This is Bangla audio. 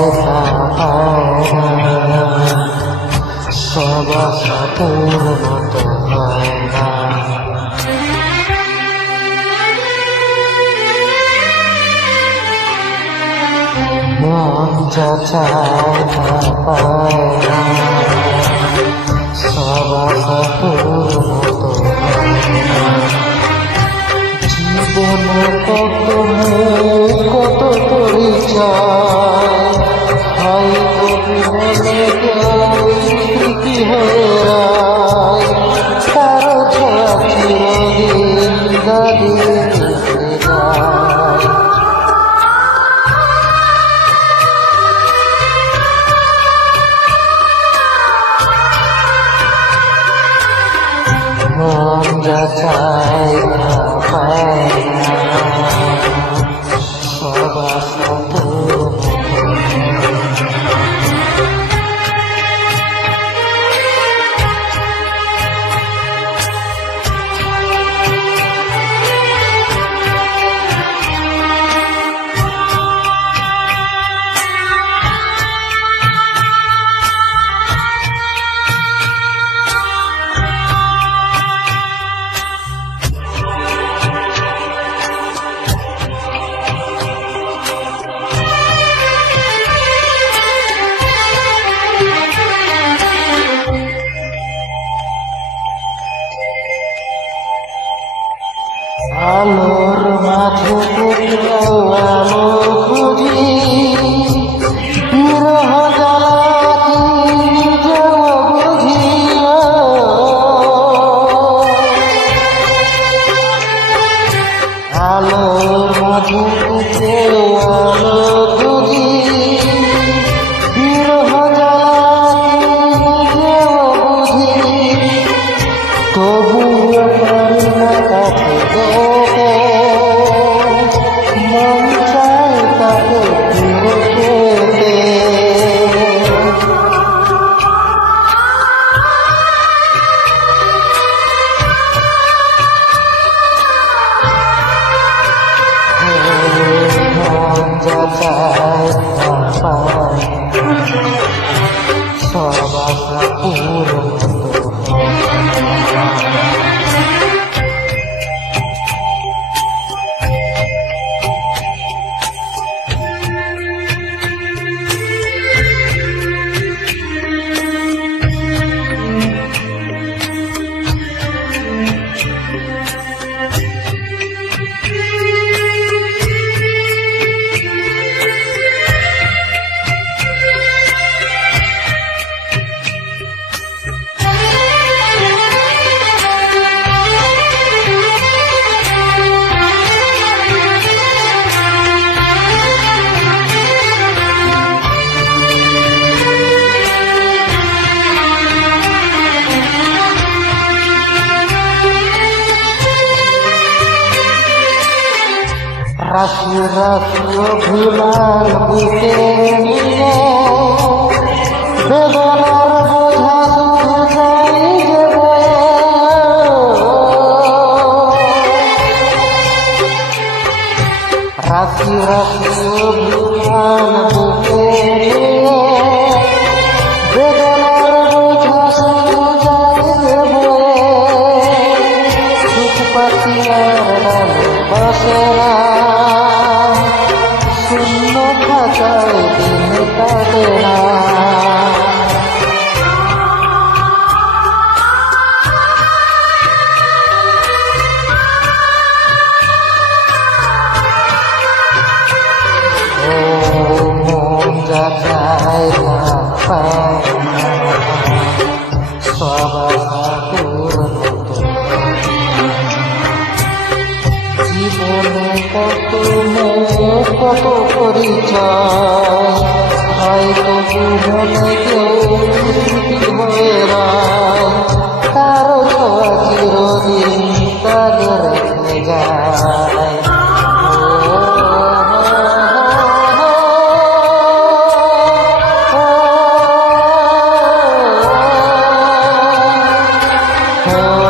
চায় তা পায় না, সব আশা পূর্ণ তো হয় না। মন যা চায় তা পায় না, সব আশা পূর্ণ তো হয় না। জীবনে কত কত পরিচয়, হয়তো জীবনে কেউ স্মৃতি হয়ে রায়, কারো ছোঁয়া চিরদিন দাঁড়িয়ে যায়। মন যা চায় তা পায় না, সব আশা পূর্ণ আলোর মাঝে কোথাও আলো খুঁজি, বিরহ জ্বালা কি নিজেও বুঝি। আলোর মাঝে কোথাও আলো খুঁজি, বিরহ জ্বালা কি নিজেও বুঝি। তবুও পারি না কাছে যেতে, মন চায় তাকে ফিরে পেতে। মন যা চায় তা পায়, সব আশা পূর্ণ তো হয় না। রাশি রাশি অভিমান বুকে নিয়ে, বেদনার বোঝা শুধু যাই যে বয়ে। রাশি রাশি অভিমান বুকে নিয়ে, বেদনার বোঝা শুধু যাই যে বয়ে। সুখ পাখি আর ডালে বসে না, শূন্য খাঁচায় দিন কাটে না। ও মন যা চায় তা পায় না, সব আশা পূর্ণ তো হয় না। জীবনে কত কত পরিচয়, হয়তো জীবনে কেউ স্মৃতি হয়ে রায়, কারো ছোঁয়া চিরদিন দাগে রেখে যায়। Oh